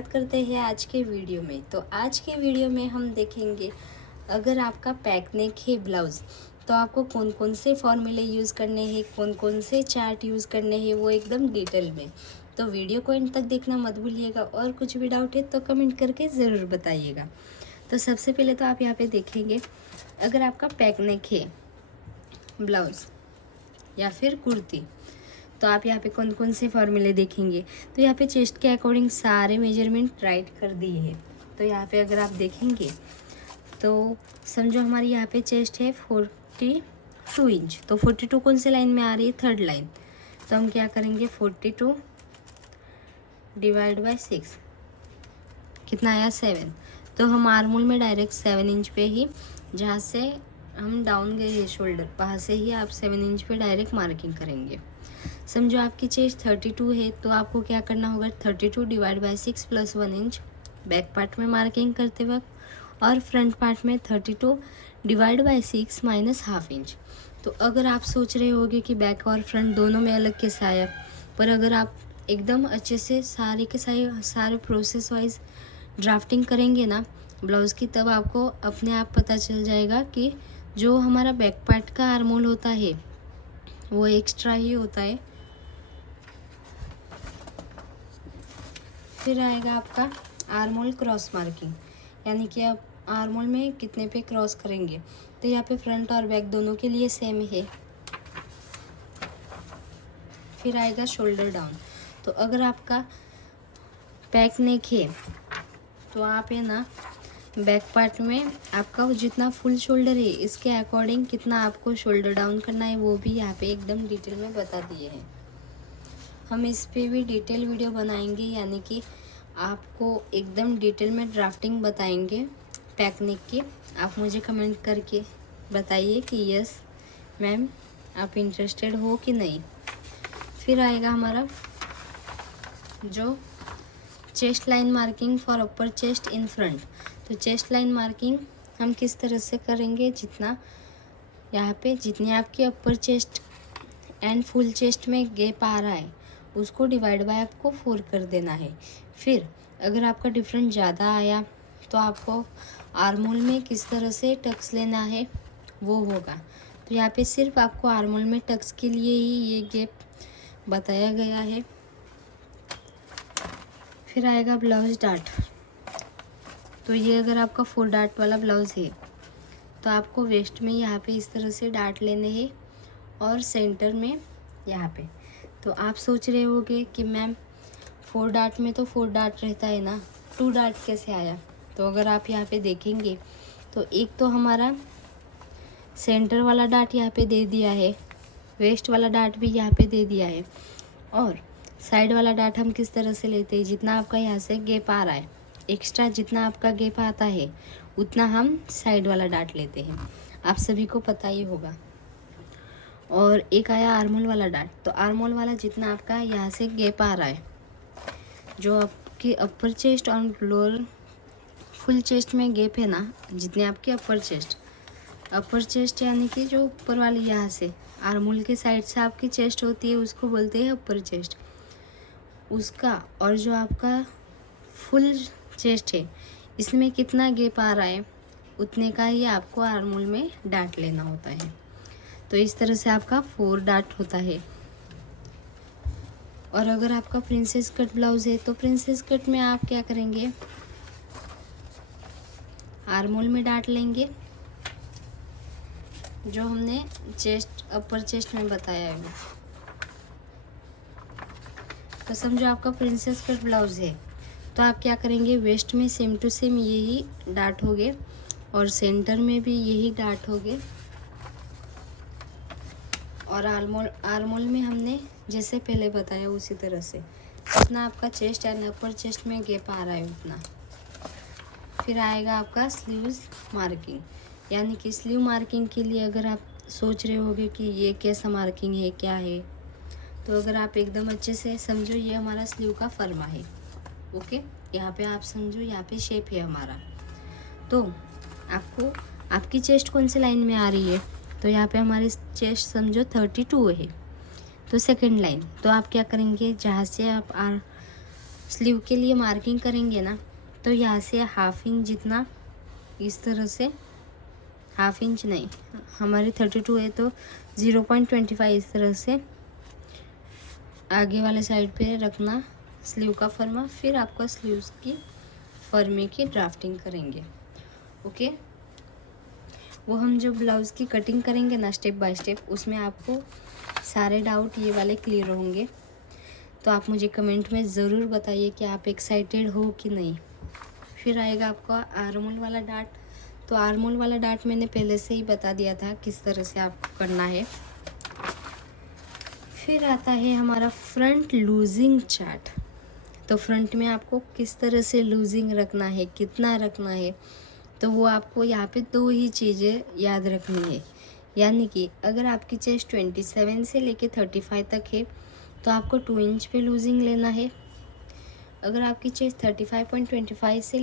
स्वागत करते हैं आज के वीडियो में। तो आज के वीडियो में हम देखेंगे अगर आपका पैक नेक है ब्लाउज़ तो आपको कौन कौन से फॉर्मूले यूज़ करने हैं, कौन कौन से चार्ट यूज़ करने हैं, वो एकदम डिटेल में। तो वीडियो को एंड तक देखना मत भूलिएगा और कुछ भी डाउट है तो कमेंट करके ज़रूर बताइएगा। तो सबसे पहले तो आप यहाँ पे देखेंगे अगर आपका पैक नेक है ब्लाउज़ या फिर कुर्ती तो आप यहाँ पे कौन कौन से फॉर्मूले देखेंगे। तो यहाँ पे चेस्ट के अकॉर्डिंग सारे मेजरमेंट राइट कर दिए हैं। तो यहाँ पे अगर आप देखेंगे तो समझो हमारी यहाँ पे चेस्ट है 42 इंच। तो 42 कौन से लाइन में आ रही है, थर्ड लाइन। तो हम क्या करेंगे 42 डिवाइड बाय 6 कितना आया 7। तो हम आर्मोल में डायरेक्ट 7 इंच पे ही, जहाँ से हम डाउन गए शोल्डर वहाँ से ही आप 7 इंच पे डायरेक्ट मार्किंग करेंगे। समझो आपकी चेस्ट 32 है तो आपको क्या करना होगा 32 divide by 6 plus 1 inch back part में मार्किंग करते वक्त, और फ्रंट पार्ट में 32 divide by 6 minus half inch. तो अगर आप सोच रहे होगे कि बैक और फ्रंट दोनों में अलग कैसे आया, पर अगर आप एकदम अच्छे से सारे के सारे प्रोसेस वाइज ड्राफ्टिंग करेंगे ना ब्लाउज़ की, तब आपको अपने आप पता चल जाएगा कि जो हमारा बैक पार्ट का आर्मोल होता है वो एक्स्ट्रा ही होता है। फिर आएगा आपका आर्मोल क्रॉस मार्किंग, यानी कि आप आर्मोल में कितने पे क्रॉस करेंगे। तो यहाँ पे फ्रंट और बैक दोनों के लिए सेम है। फिर आएगा शोल्डर डाउन। तो अगर आपका पैक नेक है तो आप है ना बैक पार्ट में आपका जितना फुल शोल्डर है इसके अकॉर्डिंग कितना आपको शोल्डर डाउन करना है वो भी यहाँ पे एकदम डिटेल में बता दिए हैं। हम इस पे भी डिटेल वीडियो बनाएंगे, यानी कि आपको एकदम डिटेल में ड्राफ्टिंग बताएंगे पैक नेक की। आप मुझे कमेंट करके बताइए कि यस मैम आप इंटरेस्टेड हो कि नहीं। फिर आएगा हमारा जो chest line marking for upper chest in front. तो चेस्ट लाइन मार्किंग हम किस तरह से करेंगे, जितना यहाँ पे जितनी आपकी अपर चेस्ट एंड फुल चेस्ट में गैप आ रहा है उसको डिवाइड बाय आपको 4 कर देना है। फिर अगर आपका डिफरेंस ज़्यादा आया तो आपको आर्मोल में किस तरह से टक्स लेना है वो होगा। तो यहाँ पे सिर्फ आपको आर्मोल में टक्स के लिए ही ये गैप बताया गया है। फिर आएगा ब्लाउज डार्ट। तो ये अगर आपका 4 डार्ट वाला ब्लाउज़ है तो आपको वेस्ट में यहाँ पे इस तरह से डार्ट लेने हैं और सेंटर में यहाँ पे। तो आप सोच रहे होगे कि मैम 4 डार्ट में तो 4 डार्ट रहता है ना, 2 डार्ट कैसे आया। तो अगर आप यहाँ पे देखेंगे तो एक तो हमारा सेंटर वाला डार्ट यहाँ पे दे दिया है, वेस्ट वाला डार्ट भी यहाँ पे दे दिया है, और साइड वाला डार्ट हम किस तरह से लेते हैं, जितना आपका यहाँ से गैप आ रहा है एक्स्ट्रा जितना आपका गैप आता है उतना हम साइड वाला डार्ट लेते हैं, आप सभी को पता ही होगा। और एक आया आर्मोल वाला डार्ट। तो आर्मोल वाला जितना आपका यहाँ से गैप आ रहा है, जो आपकी अपर चेस्ट और लोअर फुल चेस्ट में गैप है ना, जितने आपकी अपर चेस्ट यानी कि जो ऊपर वाली यहाँ से आर्मोल के साइड से आपकी चेस्ट होती है उसको बोलते हैं अपर चेस्ट, उसका और जो आपका फुल चेस्ट है इसमें कितना गैप आ रहा है उतने का ही आपको आर्मोल में डार्ट लेना होता है। तो इस तरह से आपका 4 डार्ट होता है। और अगर आपका प्रिंसेस कट ब्लाउज है तो प्रिंसेस कट में आप क्या करेंगे, आर्मोल में डार्ट लेंगे जो हमने चेस्ट अपर चेस्ट में बताया है। तो समझो आपका प्रिंसेस कट ब्लाउज है तो आप क्या करेंगे, वेस्ट में सेम टू सेम यही डार्ट होंगे और सेंटर में भी यही डार्ट होंगे, और आर्मोल में हमने जैसे पहले बताया उसी तरह से जितना आपका चेस्ट एंड अपर चेस्ट में गैप आ रहा है उतना। फिर आएगा आपका स्लीव्स मार्किंग, यानी कि स्लीव मार्किंग के लिए अगर आप सोच रहे होगे कि ये कैसा मार्किंग है क्या है, तो अगर आप एकदम अच्छे से समझो ये हमारा स्लीव का फर्मा है। ओके, यहाँ पे आप समझो यहाँ पे शेप है हमारा। तो आपको आपकी चेस्ट कौन सी लाइन में आ रही है, तो यहाँ पे हमारी चेस्ट समझो 32 है तो सेकंड लाइन। तो आप क्या करेंगे, जहाँ से आप स्लीव के लिए मार्किंग करेंगे ना, तो यहाँ से 1/2 इंच जितना इस तरह से, 1/2 इंच नहीं, हमारे 32 है तो 0.25 इस तरह से आगे वाले साइड पे रखना स्लीव का फर्मा। फिर आपका स्लीव्स की फर्मे की ड्राफ्टिंग करेंगे। ओके, वो हम जो ब्लाउज़ की कटिंग करेंगे ना स्टेप बाय स्टेप, उसमें आपको सारे डाउट ये वाले क्लियर होंगे। तो आप मुझे कमेंट में ज़रूर बताइए कि आप एक्साइटेड हो कि नहीं। फिर आएगा आपका आर्म होल वाला डार्ट। तो आर्म होल वाला डार्ट मैंने पहले से ही बता दिया था किस तरह से आपको करना है। फिर आता है हमारा फ्रंट लूजिंग चार्ट। तो फ्रंट में आपको किस तरह से लूजिंग रखना है, कितना रखना है, तो वो आपको यहाँ पे 2 ही चीज़ें याद रखनी है। यानी कि अगर आपकी चेस्ट 27 से लेके 35 तक है तो आपको 2 इंच पे लूजिंग लेना है। अगर आपकी चेस्ट 35.25 से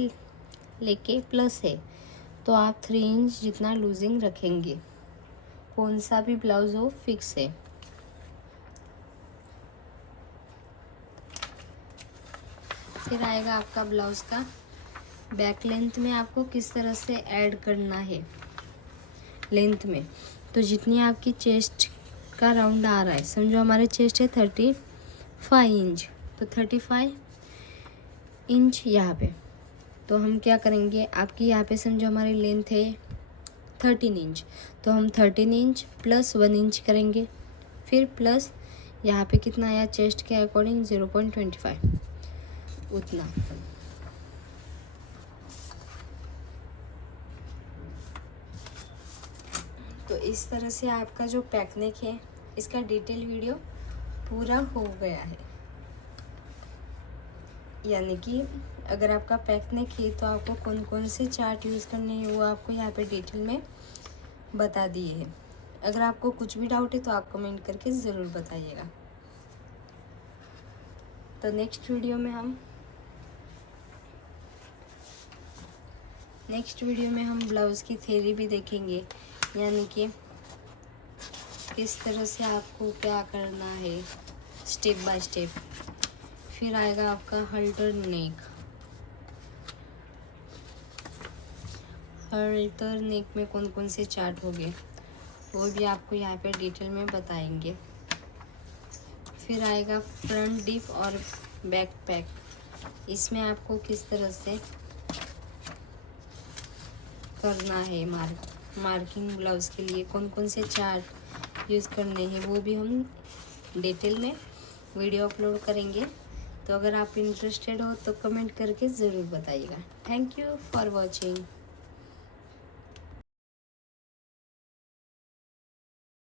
लेके प्लस है तो आप 3 इंच जितना लूजिंग रखेंगे। कौन सा भी ब्लाउज हो फिक्स है। फिर आएगा आपका ब्लाउज़ का बैक लेंथ में आपको किस तरह से ऐड करना है लेंथ में। तो जितनी आपकी चेस्ट का राउंड आ रहा है, समझो हमारे चेस्ट है 35 इंच, तो 35 इंच यहाँ पे, तो हम क्या करेंगे, आपकी यहाँ पे समझो हमारी लेंथ है 13 इंच, तो हम 13 इंच प्लस 1 इंच करेंगे। फिर प्लस यहाँ पे कितना आया चेस्ट के अकॉर्डिंग 0.25 उतना। तो इस तरह से आपका जो पैकनेक है इसका डिटेल वीडियो पूरा हो गया है। यानी कि अगर आपका पैकनेक है तो आपको कौन कौन से चार्ट यूज़ करने हैं वो आपको यहाँ पे डिटेल में बता दिए हैं। अगर आपको कुछ भी डाउट है तो आप कमेंट करके ज़रूर बताइएगा। तो नेक्स्ट वीडियो में हम ब्लाउज़ की थ्योरी भी देखेंगे, यानी कि किस तरह से आपको क्या करना है स्टेप बाय स्टेप। फिर आएगा आपका हल्टर नेक में कौन कौन से चार्ट हो गए वो भी आपको यहाँ पे डिटेल में बताएंगे। फिर आएगा फ्रंट डिप और बैक पैक, इसमें आपको किस तरह से करना है मार्किंग ब्लाउज़ के लिए कौन कौन से चार्ट यूज़ करने हैं वो भी हम डिटेल में वीडियो अपलोड करेंगे। तो अगर आप इंटरेस्टेड हो तो कमेंट करके ज़रूर बताइएगा। Thank you for watching.